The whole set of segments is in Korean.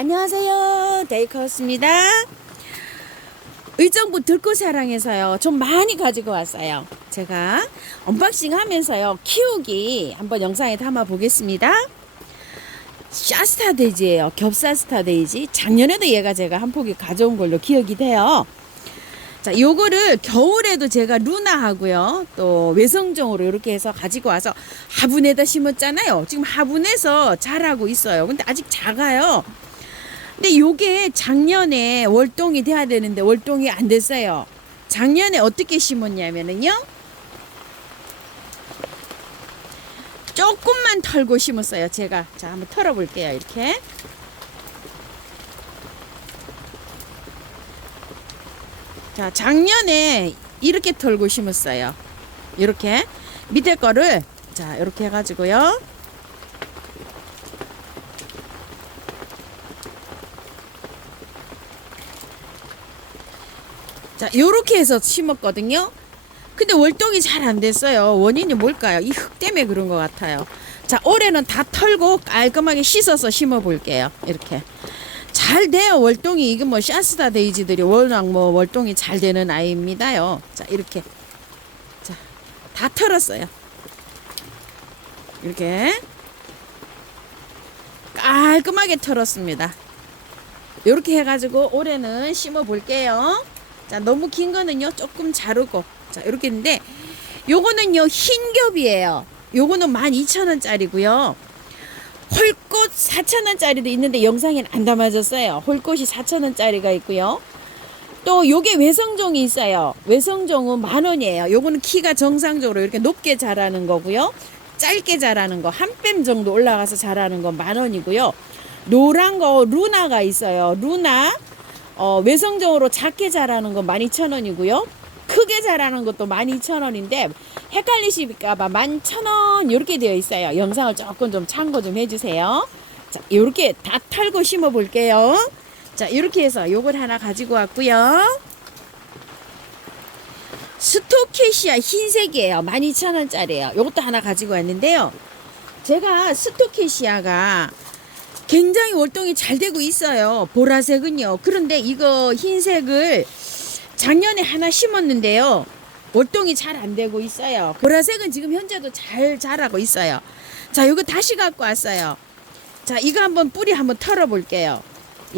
안녕하세요, 데이커스입니다. 의정부 들꽃사랑에서요 좀 많이 가지고 왔어요. 제가 언박싱 하면서요 키우기 한번 영상에 담아 보겠습니다. 샤스타 데이지예요. 겹사스타 데이지. 작년에도 얘가 제가 한 포기 가져온 걸로 기억이 돼요. 자, 요거를 겨울에도 제가 루나하고요 또 외성종으로 이렇게 해서 가지고 와서 화분에다 심었잖아요. 지금 화분에서 자라고 있어요. 근데 아직 작아요. 근데 요게 작년에 월동이 돼야 되는데 월동이 안 됐어요. 작년에 어떻게 심었냐면은요, 조금만 털고 심었어요. 제가 자 한번 털어 볼게요. 이렇게 자 작년에 이렇게 털고 심었어요. 이렇게 밑에 거를 자 이렇게 해가지고요, 자 요렇게 해서 심었거든요. 근데 월동이 잘 안 됐어요. 원인이 뭘까요? 이 흙 때문에 그런 것 같아요. 자 올해는 다 털고 깔끔하게 씻어서 심어 볼게요. 이렇게 잘 돼요. 월동이. 이게 뭐 샤스타 데이지들이 워낙 뭐 월동이 잘 되는 아이입니다요. 자 이렇게 자 다 털었어요. 이렇게 깔끔하게 털었습니다. 이렇게 해가지고 올해는 심어 볼게요. 자 너무 긴 거는요 조금 자르고, 자 이렇게 했는데 요거는요 흰겹이에요. 요거는 12,000원짜리고요 홀꽃 4,000원짜리도 있는데 영상엔 안 담아졌어요. 홀꽃이 4,000원짜리가 있고요, 또 요게 외성종이 있어요. 외성종은 10,000원이에요. 요거는 키가 정상적으로 이렇게 높게 자라는 거고요, 짧게 자라는 거 한 뺨 정도 올라가서 자라는 건 10,000원이고요, 노란 거 루나가 있어요. 루나 외성적으로 작게 자라는 건 12,000원이고요. 크게 자라는 것도 12,000원인데 헷갈리실까봐 11,000원 이렇게 되어 있어요. 영상을 조금 좀 참고 좀 해주세요. 자, 이렇게 다 털고 심어 볼게요. 자, 이렇게 해서 요걸 하나 가지고 왔고요. 스토케시아 흰색이에요. 12,000원짜리예요. 요것도 하나 가지고 왔는데요. 제가 스토케시아가 굉장히 월동이 잘 되고 있어요. 보라색은요. 그런데 이거 흰색을 작년에 하나 심었는데요 월동이 잘 안 되고 있어요. 보라색은 지금 현재도 잘 자라고 있어요. 자 이거 다시 갖고 왔어요. 자 이거 한번 뿌리 한번 털어 볼게요.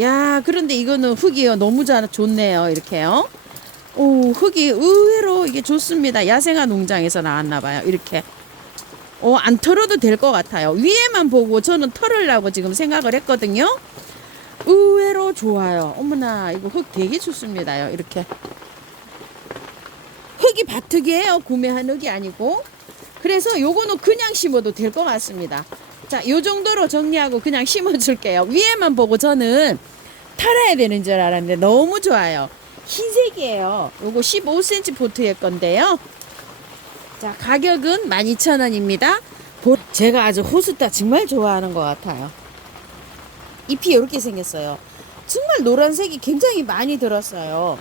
야 그런데 이거는 흙이요 너무 좋네요. 이렇게요. 오 흙이 의외로 이게 좋습니다. 야생화 농장에서 나왔나 봐요. 이렇게 안 털어도 될 것 같아요. 위에만 보고 저는 털으려고 지금 생각을 했거든요. 의외로 좋아요. 어머나 이거 흙 되게 좋습니다요. 이렇게 흙이 바특이에요. 구매한 흙이 아니고. 그래서 요거는 그냥 심어도 될 것 같습니다. 자, 요 정도로 정리하고 그냥 심어 줄게요. 위에만 보고 저는 털어야 되는 줄 알았는데 너무 좋아요. 흰색이에요. 요거 15cm 포트의 건데요. 자 가격은 12,000원입니다. 제가 아주 호수다 정말 좋아하는 것 같아요. 잎이 이렇게 생겼어요. 정말 노란색이 굉장히 많이 들었어요.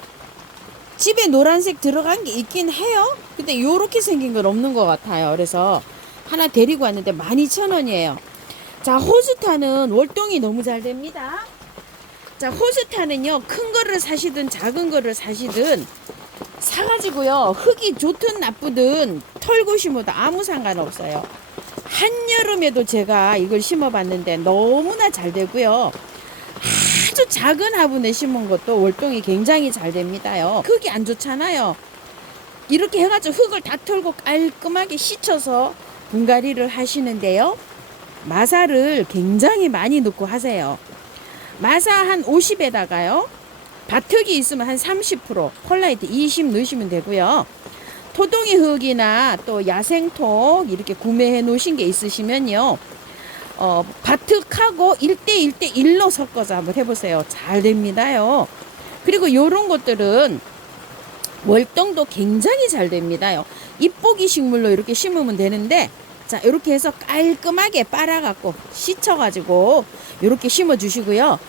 집에 노란색 들어간 게 있긴 해요. 근데 요렇게 생긴 건 없는 것 같아요. 그래서 하나 데리고 왔는데 12,000원이에요. 자 호수타는 월동이 너무 잘 됩니다. 자 호수타는요 큰 거를 사시든 작은 거를 사시든 사가지고요 흙이 좋든 나쁘든 털고 심어도 아무 상관없어요. 한여름에도 제가 이걸 심어봤는데 너무나 잘 되고요, 아주 작은 화분에 심은 것도 월동이 굉장히 잘 됩니다요. 흙이 안 좋잖아요. 이렇게 해가지고 흙을 다 털고 깔끔하게 씻어서 분갈이를 하시는데요 마사를 굉장히 많이 넣고 하세요. 마사 한 50에다가요 바특이 있으면 한 30%, 펄라이트 20 넣으시면 되고요. 토동이 흙이나 또 야생톡 이렇게 구매해 놓으신 게 있으시면요 바특하고 1대1로 섞어서 한번 해보세요. 잘 됩니다요. 그리고 요런 것들은 월동도 굉장히 잘 됩니다요. 잎보기 식물로 이렇게 심으면 되는데, 자 이렇게 해서 깔끔하게 빨아갖고 씻어가지고 이렇게 심어 주시고요.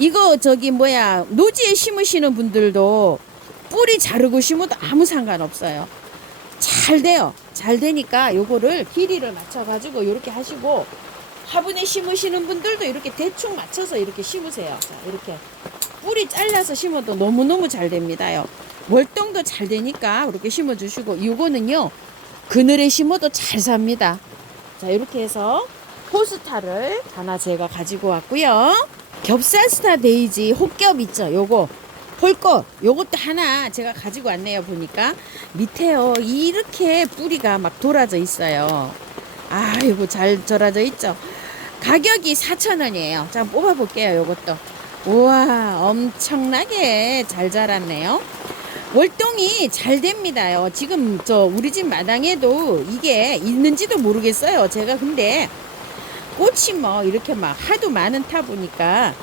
이거 노지에 심으시는 분들도 뿌리 자르고 심어도 아무 상관없어요. 잘 돼요. 잘 되니까 요거를 길이를 맞춰 가지고 이렇게 하시고, 화분에 심으시는 분들도 이렇게 대충 맞춰서 이렇게 심으세요. 자, 이렇게 뿌리 잘라서 심어도 너무너무 잘 됩니다요. 월동도 잘 되니까 이렇게 심어주시고, 이거는요 그늘에 심어도 잘 삽니다. 자, 이렇게 해서 포스타를 하나 제가 가지고 왔고요. 겹살스타 데이지 혹겹 있죠, 요거 홀꽃, 요것도 하나 제가 가지고 왔네요. 보니까 밑에요 이렇게 뿌리가 막 돌아져 있어요. 아이고 잘 절아져 있죠. 가격이 4,000원이에요. 자, 뽑아 볼게요. 요것도 우와 엄청나게 잘 자랐네요. 월동이 잘 됩니다요. 지금 우리 집 마당에도 이게 있는지도 모르겠어요. 제가 근데 꽃이 뭐 이렇게 막 하도 많은 타 보니까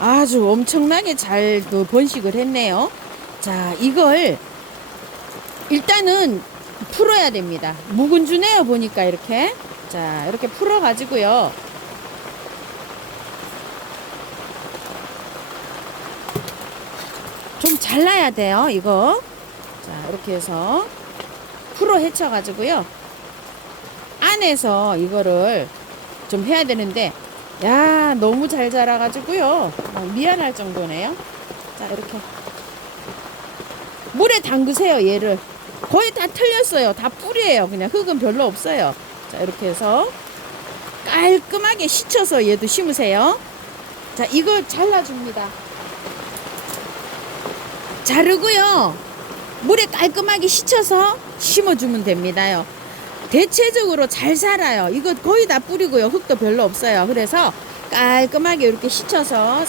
아주 엄청나게 잘 번식을 했네요. 자, 이걸 일단은 풀어야 됩니다. 묵은주네요. 보니까 이렇게. 자, 이렇게 풀어 가지고요. 좀 잘라야 돼요. 이거. 자, 이렇게 해서 풀어 헤쳐 가지고요. 안에서 이거를 좀 해야 되는데, 야, 너무 잘 자라가지고요. 미안할 정도네요. 자, 이렇게 물에 담그세요. 얘를 거의 다 틀렸어요. 다 뿌리예요. 그냥 흙은 별로 없어요. 자, 이렇게 해서 깔끔하게 씻어서 얘도 심으세요. 자, 이거 잘라줍니다. 자르고요, 물에 깔끔하게 씻어서 심어주면 됩니다요. 대체적으로 잘 살아요. 이거 거의 다 뿌리고요. 흙도 별로 없어요. 그래서 깔끔하게 이렇게 씻어서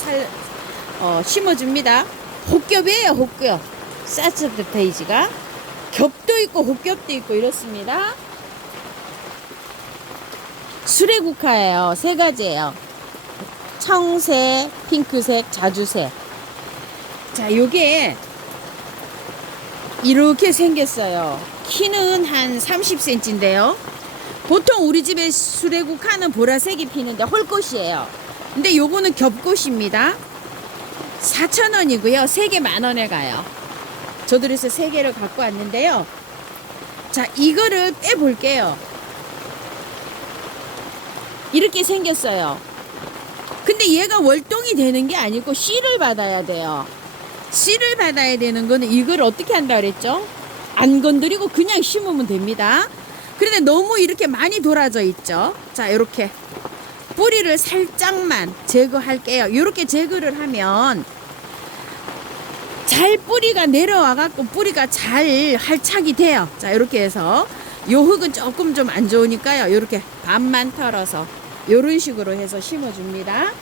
심어줍니다. 혹겹이에요. 혹겹. 사츠드 데이지가 겹도 있고 혹겹도 있고 이렇습니다. 수레국화예요. 3가지예요. 청색, 핑크색, 자주색. 자, 요게 이렇게 생겼어요. 키는 한 30cm인데요. 보통 우리 집에 수레국화는 보라색이 피는데 홀꽃이에요. 근데 요거는 겹꽃입니다. 4,000원이고요. 3개 10,000원에 가요. 저도 그래서 3개를 갖고 왔는데요. 자, 이거를 빼볼게요. 이렇게 생겼어요. 근데 얘가 월동이 되는 게 아니고 씨를 받아야 돼요. 씨를 받아야 되는 거는 이걸 어떻게 한다 그랬죠? 안 건드리고 그냥 심으면 됩니다. 그런데 너무 이렇게 많이 돌아져 있죠. 자, 이렇게 뿌리를 살짝만 제거할게요. 이렇게 제거를 하면 잘 뿌리가 내려와 갖고 뿌리가 잘 활착이 돼요. 자, 이렇게 해서 요 흙은 조금 좀 안 좋으니까요. 이렇게 반만 털어서 이런 식으로 해서 심어줍니다.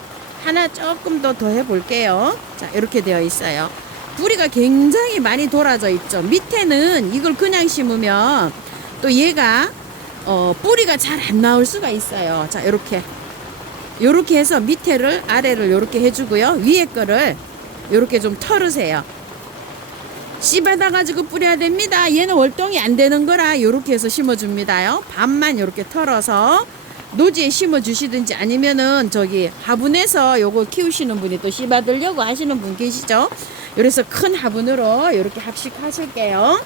하나 조금 더 해볼게요. 자, 이렇게 되어 있어요. 뿌리가 굉장히 많이 돌아져 있죠. 밑에는 이걸 그냥 심으면 또 얘가 뿌리가 잘 안 나올 수가 있어요. 자, 이렇게 해서 밑에를 아래를 이렇게 해주고요. 위에 거를 이렇게 좀 털으세요. 씨 받아가지고 뿌려야 됩니다. 얘는 월동이 안 되는 거라 이렇게 해서 심어줍니다요. 반만 이렇게 털어서 노지에 심어주시든지 아니면은 화분에서 요거 키우시는 분이 또 씨 받으려고 하시는 분 계시죠? 그래서 큰 화분으로 이렇게 합식하실게요.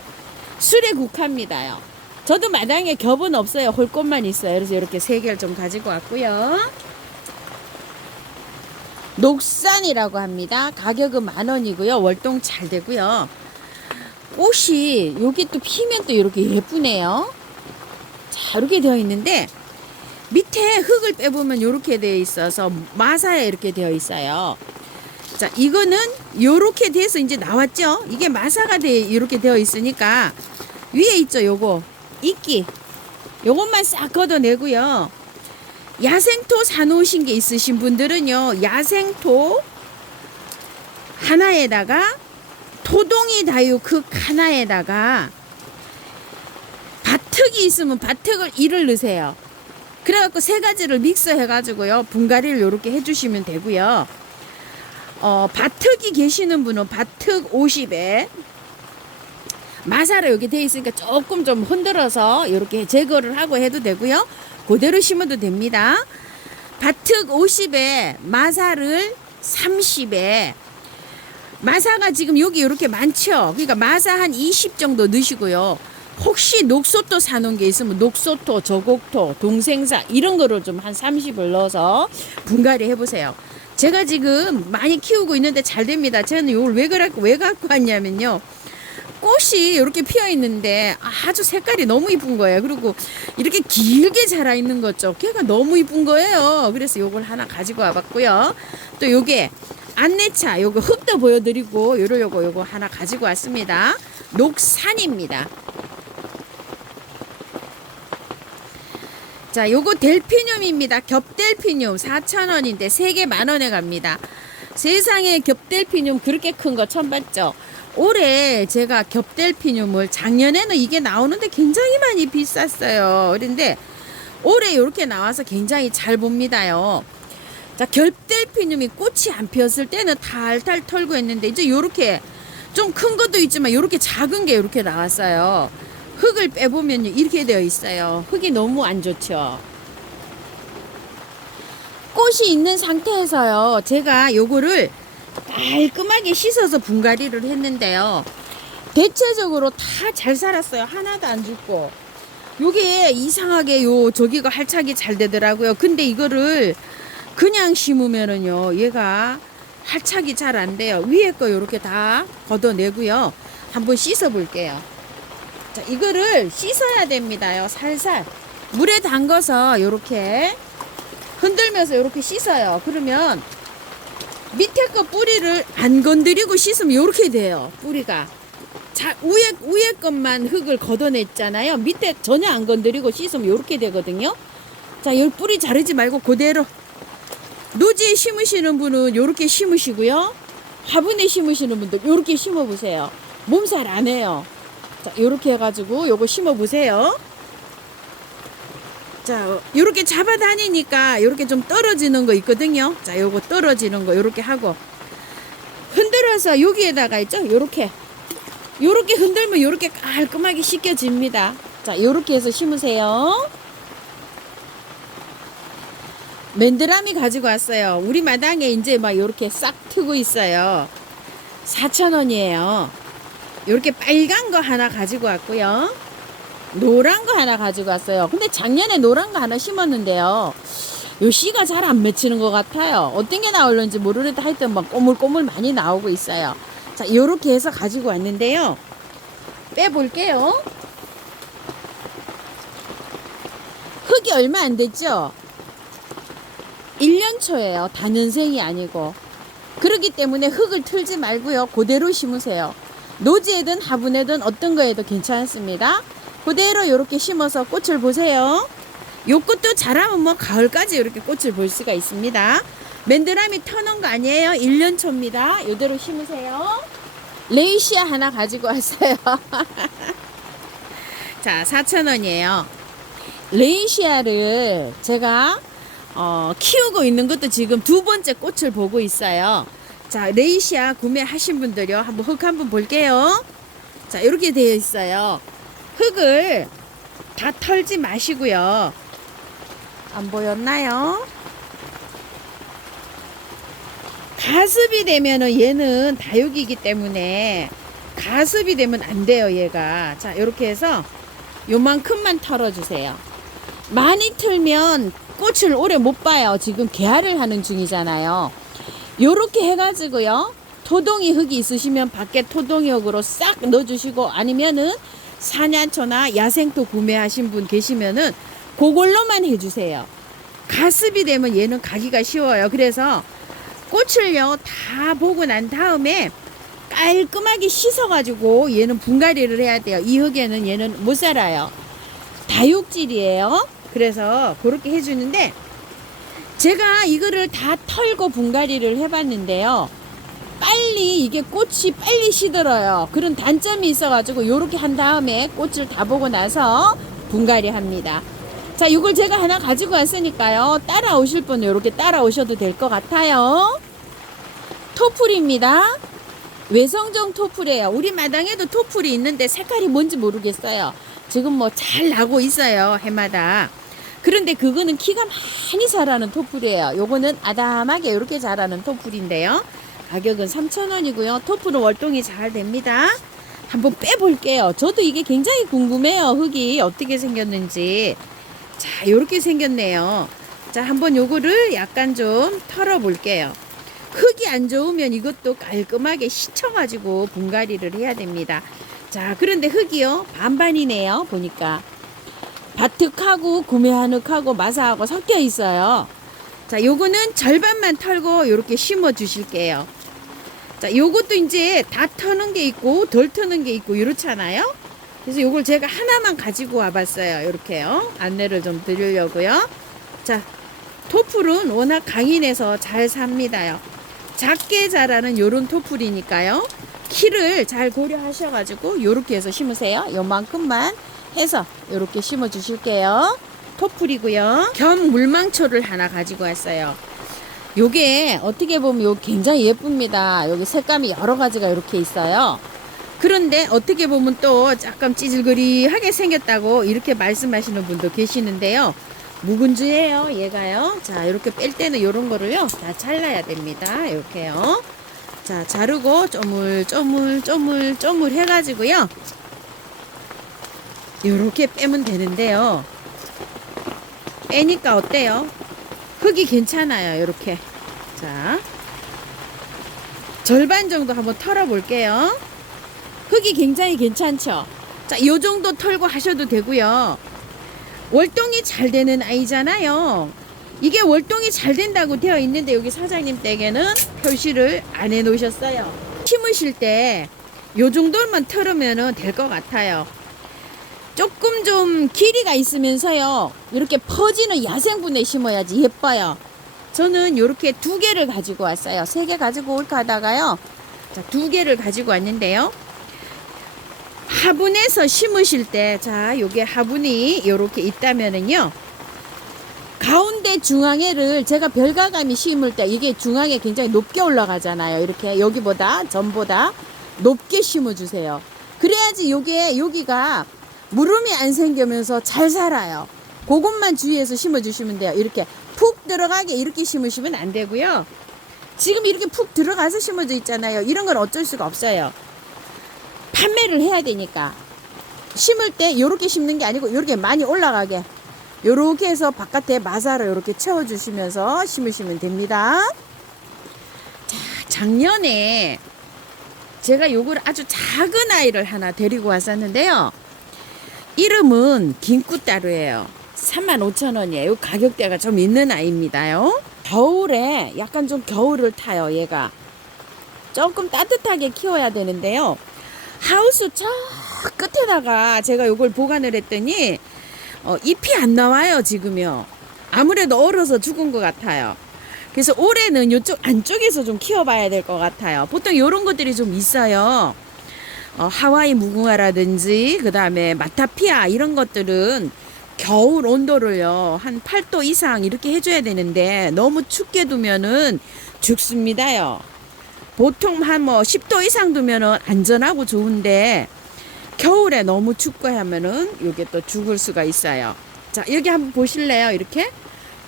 수레국화입니다요. 저도 마당에 겹은 없어요. 홀꽃만 있어요. 그래서 이렇게 3개를 좀 가지고 왔고요. 녹산이라고 합니다. 가격은 10,000원이고요. 월동 잘 되고요. 꽃이 여기 또 피면 또 이렇게 예쁘네요. 자, 이렇게 되어 있는데 밑에 흙을 빼보면 이렇게 되어 있어서 마사에 이렇게 되어 있어요. 자, 이거는 요렇게 돼서 이제 나왔죠. 이게 마사가 이렇게 되어 있으니까 위에 있죠. 요거 이끼 요것만 싹 걷어내고요. 야생토 사놓으신 게 있으신 분들은요, 야생토 하나에다가 토동이 다육흙 하나에다가 바특이 있으면 바특을 1을 넣으세요. 그래갖고 3가지를 믹서해가지고요, 분갈이를 요렇게 해주시면 되고요. 바특이 계시는 분은 바특 50에 마사로 여기 돼 있으니까 조금 좀 흔들어서 이렇게 제거를 하고 해도 되고요. 그대로 심어도 됩니다. 바특 50에 마사를 30에 마사가 지금 여기 이렇게 많죠. 그러니까 마사 한 20 정도 넣으시고요. 혹시 녹소토 사놓은 게 있으면 녹소토, 저곡토, 동생사 이런 거를 좀 한 30을 넣어서 분갈이 해보세요. 제가 지금 많이 키우고 있는데 잘 됩니다. 저는 이걸 왜 갖고 왔냐면요. 꽃이 이렇게 피어 있는데 아주 색깔이 너무 이쁜 거예요. 그리고 이렇게 길게 자라 있는 거죠. 걔가 너무 이쁜 거예요. 그래서 요걸 하나 가지고 와봤고요. 또 요게 안내차 요거 흙도 보여드리고 요거 하나 가지고 왔습니다. 녹산입니다. 자, 요거 델피늄입니다. 겹델피늄 4,000원인데 3개 10,000원에 갑니다. 세상에 겹델피늄 그렇게 큰 거 처음 봤죠? 올해 제가 겹델피늄을 작년에는 이게 나오는데 굉장히 많이 비쌌어요. 그런데 올해 이렇게 나와서 굉장히 잘 봅니다요. 자, 겹델피늄이 꽃이 안 피었을 때는 탈탈 털고 했는데 이제 요렇게 좀 큰 것도 있지만 요렇게 작은 게 요렇게 나왔어요. 흙을 빼보면 이렇게 되어 있어요. 흙이 너무 안 좋죠. 꽃이 있는 상태에서요. 제가 요거를 깔끔하게 씻어서 분갈이를 했는데요. 대체적으로 다 잘 살았어요. 하나도 안 죽고. 요게 이상하게 저기가 활착이 잘 되더라고요. 근데 이거를 그냥 심으면은요. 얘가 활착이 잘 안 돼요. 위에 거 요렇게 다 걷어내고요. 한번 씻어 볼게요. 자, 이거를 씻어야 됩니다요. 살살. 물에 담가서 요렇게 흔들면서 요렇게 씻어요. 그러면 밑에 거 뿌리를 안 건드리고 씻으면 요렇게 돼요. 뿌리가. 자, 위에 것만 흙을 걷어냈잖아요. 밑에 전혀 안 건드리고 씻으면 요렇게 되거든요. 자, 요 뿌리 자르지 말고 그대로 노지에 심으시는 분은 요렇게 심으시고요. 화분에 심으시는 분들 요렇게 심어보세요. 몸살 안 해요. 자, 요렇게 해가지고 요거 심어보세요. 자, 요렇게 잡아다니니까 요렇게 좀 떨어지는 거 있거든요. 자, 요거 떨어지는 거 요렇게 하고 흔들어서 여기에다가 있죠. 요렇게 흔들면 요렇게 깔끔하게 씻겨집니다. 자, 요렇게 해서 심으세요. 맨드라미 가지고 왔어요. 우리 마당에 이제 막 요렇게 싹 트고 있어요. 4,000원이에요. 요렇게 빨간 거 하나 가지고 왔고요. 노란 거 하나 가지고 왔어요. 근데 작년에 노란 거 하나 심었는데요. 요 씨가 잘 안 맺히는 것 같아요. 어떤 게 나올는지 모르는데 하여튼 막 꼬물꼬물 많이 나오고 있어요. 자, 요렇게 해서 가지고 왔는데요. 빼볼게요. 흙이 얼마 안 됐죠? 1년 초예요. 다년생이 아니고. 그렇기 때문에 흙을 틀지 말고요. 그대로 심으세요. 노지에든 화분에든 어떤 거에도 괜찮습니다. 그대로 이렇게 심어서 꽃을 보세요. 요 꽃도 자라면 뭐 가을까지 이렇게 꽃을 볼 수가 있습니다. 맨드라미 터놓은 거 아니에요. 1년 초입니다. 이대로 심으세요. 레이시아 하나 가지고 왔어요. 자, 4,000원이에요. 레이시아를 제가 키우고 있는 것도 지금 2번째 꽃을 보고 있어요. 자, 레이시아 구매하신 분들요. 한번 흙 한번 볼게요. 자, 이렇게 되어 있어요. 흙을 다 털지 마시고요. 안 보였나요? 가습이 되면은 얘는 다육이기 때문에 가습이 되면 안 돼요, 얘가. 자, 이렇게 해서 요만큼만 털어주세요. 많이 틀면 꽃을 오래 못 봐요. 지금 개화를 하는 중이잖아요. 요렇게 해가지고요. 토동이 흙이 있으시면 밖에 토동이 흙으로 싹 넣어주시고 아니면은 사냐초나 야생토 구매하신 분 계시면은 그걸로만 해주세요. 가습이 되면 얘는 가기가 쉬워요. 그래서 꽃을요 다 보고 난 다음에 깔끔하게 씻어가지고 얘는 분갈이를 해야 돼요. 이 흙에는 얘는 못 살아요. 다육질이에요. 그래서 그렇게 해주는데 제가 이거를 다 털고 분갈이를 해봤는데요. 빨리 이게 꽃이 빨리 시들어요. 그런 단점이 있어가지고 요렇게 한 다음에 꽃을 다 보고 나서 분갈이 합니다. 자, 이걸 제가 하나 가지고 왔으니까요. 따라오실 분은 요렇게 따라오셔도 될 것 같아요. 토풀입니다. 외성종 토풀이에요. 우리 마당에도 토풀이 있는데 색깔이 뭔지 모르겠어요. 지금 뭐 잘 나고 있어요. 해마다. 그런데 그거는 키가 많이 자라는 토풀이에요. 요거는 아담하게 이렇게 자라는 토풀인데요. 가격은 3,000원이고요. 토풀은 월동이 잘 됩니다. 한번 빼볼게요. 저도 이게 굉장히 궁금해요. 흙이 어떻게 생겼는지. 자, 요렇게 생겼네요. 자, 한번 요거를 약간 좀 털어볼게요. 흙이 안 좋으면 이것도 깔끔하게 씻어가지고 분갈이를 해야 됩니다. 자, 그런데 흙이요, 반반이네요. 보니까. 밭흙하고 구매한 흙하고 마사하고 섞여 있어요. 자, 요거는 절반만 털고 요렇게 심어 주실게요. 자, 요것도 이제 다 터는 게 있고 덜 터는 게 있고 이렇잖아요. 그래서 요걸 제가 하나만 가지고 와봤어요. 요렇게요. 안내를 좀 드리려고요. 자, 토플은 워낙 강인해서 잘 삽니다요. 작게 자라는 요런 토플이니까요. 키를 잘 고려하셔가지고 요렇게 해서 심으세요. 요만큼만 해서 요렇게 심어 주실게요. 토플이고요. 겸 물망초를 하나 가지고 왔어요. 요게 어떻게 보면 요 굉장히 예쁩니다. 여기 색감이 여러 가지가 이렇게 있어요. 그런데 어떻게 보면 또 약간 찌질거리하게 생겼다고 이렇게 말씀하시는 분도 계시는데요. 묵은주예요, 얘가요. 자, 이렇게 뺄 때는 요런 거를요 다 잘라야 됩니다. 이렇게요. 자, 자르고 쪼물 해가지고요 요렇게 빼면 되는데요. 빼니까 어때요? 흙이 괜찮아요. 요렇게. 자, 절반 정도 한번 털어 볼게요. 흙이 굉장히 괜찮죠? 자, 요 정도 털고 하셔도 되고요. 월동이 잘 되는 아이잖아요. 이게 월동이 잘 된다고 되어 있는데 여기 사장님 댁에는 표시를 안 해 놓으셨어요. 심으실 때 요 정도만 털으면 될 것 같아요. 조금 좀 길이가 있으면서요 이렇게 퍼지는 야생분에 심어야지 예뻐요. 저는 이렇게 2개를 가지고 왔어요. 3개 가지고 올까 하다가요, 자, 2개를 가지고 왔는데요, 화분에서 심으실 때, 자, 요게 화분이 요렇게 있다면은요, 가운데 중앙에를 제가 별가감이 심을 때 이게 중앙에 굉장히 높게 올라가잖아요. 이렇게 여기보다 전보다 높게 심어 주세요. 그래야지 요게 여기가 무름이 안 생기면서 잘 살아요. 그것만 주의해서 심어 주시면 돼요. 이렇게 푹 들어가게 이렇게 심으시면 안 되고요. 지금 이렇게 푹 들어가서 심어져 있잖아요. 이런 건 어쩔 수가 없어요. 판매를 해야 되니까 심을 때 이렇게 심는 게 아니고 이렇게 많이 올라가게 요렇게 해서 바깥에 마사로 이렇게 채워주시면서 심으시면 됩니다. 자, 작년에 제가 요걸 아주 작은 아이를 하나 데리고 왔었는데요. 이름은 김꾸따루예요. 35,000원이에요. 가격대가 좀 있는 아이입니다요. 겨울에 약간 좀 겨울을 타요. 얘가 조금 따뜻하게 키워야 되는데요. 하우스 저 끝에다가 제가 요걸 보관을 했더니 잎이 안 나와요. 지금요. 아무래도 얼어서 죽은 것 같아요. 그래서 올해는 이쪽 안쪽에서 좀 키워봐야 될 것 같아요. 보통 이런 것들이 좀 있어요. 하와이 무궁화라든지 그 다음에 마타피아 이런 것들은 겨울 온도를요 한 8도 이상 이렇게 해줘야 되는데 너무 춥게 두면은 죽습니다요. 보통 한 뭐 10도 이상 두면은 안전하고 좋은데 겨울에 너무 춥고 하면은 이게 또 죽을 수가 있어요. 자, 여기 한번 보실래요? 이렇게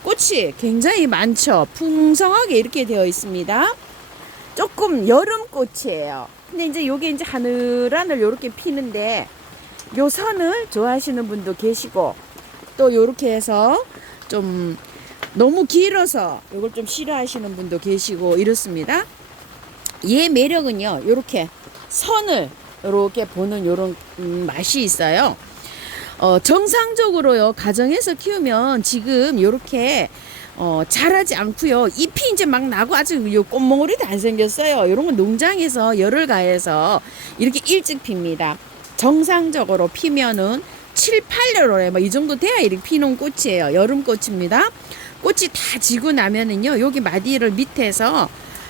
꽃이 굉장히 많죠. 풍성하게 이렇게 되어 있습니다. 조금 여름 꽃이에요. 근데 이제 요게 이제 하늘하늘 요렇게 피는데 요 선을 좋아하시는 분도 계시고 또 요렇게 해서 좀 너무 길어서 요걸 좀 싫어하시는 분도 계시고 이렇습니다. 얘 매력은요 요렇게 선을 요렇게 보는 요런 맛이 있어요. 정상적으로요 가정에서 키우면 지금 요렇게 자라지 않고요. 잎이 이제 막 나고 아직 요 꽃몽오리도 안 생겼어요. 이런 건 농장에서 열을 가해서 이렇게 일찍 핍니다. 정상적으로 피면은 7, 8월에 뭐 이 정도 돼야 이렇게 피는 꽃이에요. 여름꽃입니다. 꽃이 다 지고 나면은요. 여기 마디를 밑에서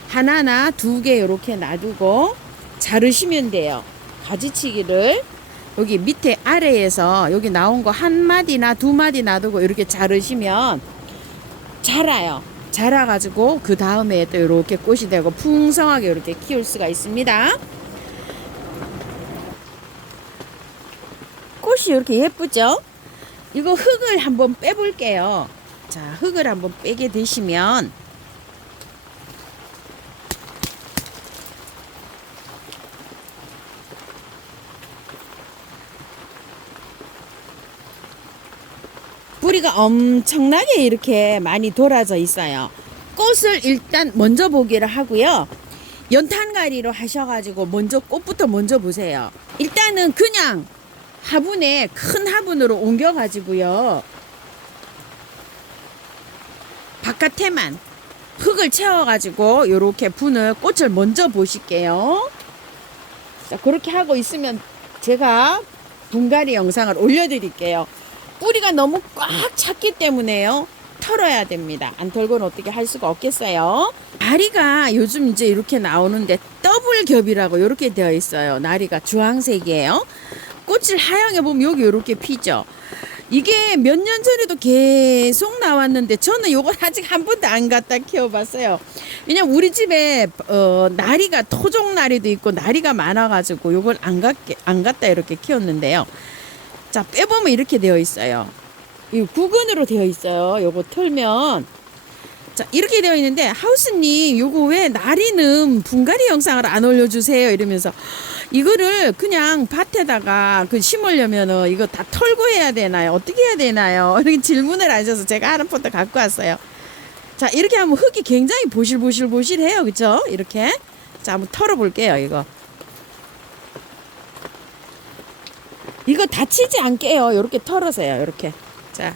하나나 2개 이렇게 놔두고 자르시면 돼요. 가지치기를 여기 밑에 아래에서 여기 나온 거 1마디나 2마디 놔두고 이렇게 자르시면 자라요. 자라가지고 그 다음에 또 이렇게 꽃이 되고 풍성하게 이렇게 키울 수가 있습니다. 꽃이 이렇게 예쁘죠? 이거 흙을 한번 빼볼게요. 자, 흙을 한번 빼게 되시면 뿌리가 엄청나게 이렇게 많이 돌아져 있어요. 꽃을 일단 먼저 보기를 하고요. 연탄가리로 하셔가지고 먼저 꽃부터 먼저 보세요. 일단은 그냥 화분에 큰 화분으로 옮겨가지고요. 바깥에만 흙을 채워가지고 요렇게 분을 꽃을 먼저 보실게요. 자, 그렇게 하고 있으면 제가 분갈이 영상을 올려드릴게요. 뿌리가 너무 꽉 찼기 때문에요. 털어야 됩니다. 안 털고는 어떻게 할 수가 없겠어요. 나리가 요즘 이제 이렇게 나오는데 더블 겹이라고 이렇게 되어 있어요. 나리가 주황색이에요. 꽃을 하향해 보면 여기 이렇게 피죠. 이게 몇 년 전에도 계속 나왔는데 저는 요걸 아직 한 번도 안 갖다 키워봤어요. 왜냐면 우리 집에 나리가 토종 나리도 있고 나리가 많아가지고 요걸 안 갖다 이렇게 키웠는데요. 자, 빼보면 이렇게 되어 있어요. 이 구근으로 되어 있어요. 요거 털면 자, 이렇게 되어 있는데 하우스님 요거 왜 나리는 분갈이 영상을 안 올려주세요 이러면서 이거를 그냥 밭에다가 심으려면은 이거 다 털고 해야 되나요? 어떻게 해야 되나요? 이렇게 질문을 하셔서 제가 하는 포트 갖고 왔어요. 자, 이렇게 하면 흙이 굉장히 보실보실보실해요. 그쵸? 이렇게. 자, 한번 털어볼게요. 이거 다치지 않게요. 이렇게 털으세요. 이렇게. 자,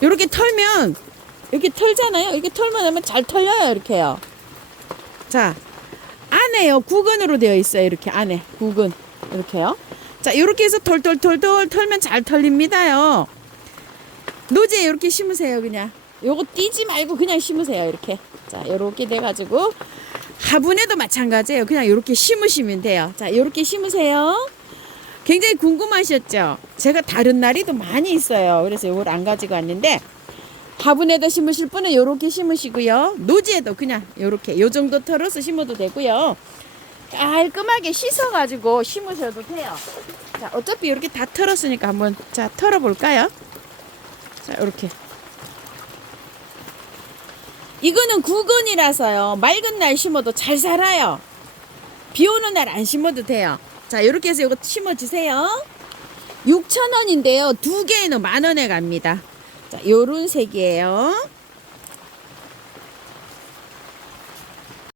이렇게 털면 이렇게 털잖아요. 이렇게 털면 하면 잘 털려요. 이렇게요. 자, 안에요. 구근으로 되어 있어요. 이렇게 안에 구근 이렇게요. 자, 이렇게 해서 털털털털 털면 잘 털립니다요. 노지에 이렇게 심으세요. 그냥 요거 띄지 말고 그냥 심으세요. 이렇게. 자, 이렇게 돼가지고 화분에도 마찬가지예요. 그냥 이렇게 심으시면 돼요. 자, 이렇게 심으세요. 굉장히 궁금하셨죠? 제가 다른 나리도 많이 있어요. 그래서 이걸 안 가지고 왔는데 화분에다 심으실 분은 이렇게 심으시고요. 노지에도 그냥 이렇게 요 정도 털어서 심어도 되고요. 깔끔하게 씻어가지고 심으셔도 돼요. 자, 어차피 이렇게 다 털었으니까 한번 자 털어볼까요? 자, 이렇게. 이거는 구근이라서요. 맑은 날 심어도 잘 살아요. 비 오는 날 안 심어도 돼요. 자, 이렇게 해서 이거 심어주세요. 6,000원인데요. 두 개에는 10,000원에 갑니다. 자, 요런 색이에요.